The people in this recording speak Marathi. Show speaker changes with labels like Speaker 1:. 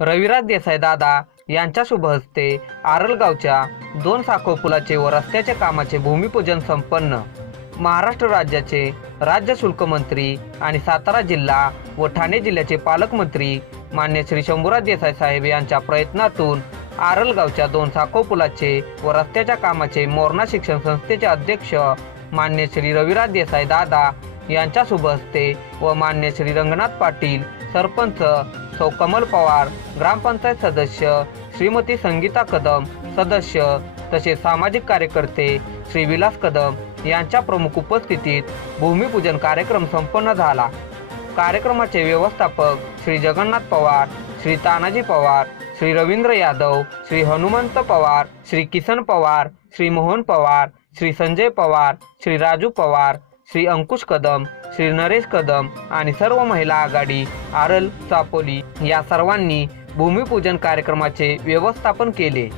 Speaker 1: रविराज देसाई दादा यांच्या हस्ते आरलगावच्या दोन साखो पुलाचे व रस्त्याच्या कामाचे भूमिपूजन संपन्न. महाराष्ट्र राज्याचे राज्य शुल्क मंत्री आणि सातारा जिल्हा व ठाणे जिल्ह्याचे पालकमंत्री मान्य श्री शंभूराज देसाई साहेब यांच्या प्रयत्नातून आरलगावच्या दोन साखो पुलाचे व रस्त्याच्या कामाचे मोरणा शिक्षण संस्थेचे अध्यक्ष मान्य श्री रविराज देसाई दादा यांच्या शुभ हस्ते व मान्य श्री रंगनाथ पाटील सरपंच सौ कमल पवार ग्रामपंचायत सदस्य श्रीमती संगीता कदम सदस्य तसेच सामाजिक कार्यकर्ते श्री विलास कदम यांच्या प्रमुख उपस्थितीत भूमिपूजन कार्यक्रम संपन्न झाला. कार्यक्रमाचे व्यवस्थापक श्री जगन्नाथ पवार श्री तानाजी पवार श्री रवींद्र यादव श्री हनुमंत पवार श्री किसन पवार श्री मोहन पवार श्री संजय पवार श्री राजू पवार श्री अंकुश कदम श्री नरेश कदम आणि सर्व महिला आघाडी आरल चापोली या सर्वांनी भूमिपूजन कार्यक्रमाचे व्यवस्थापन केले.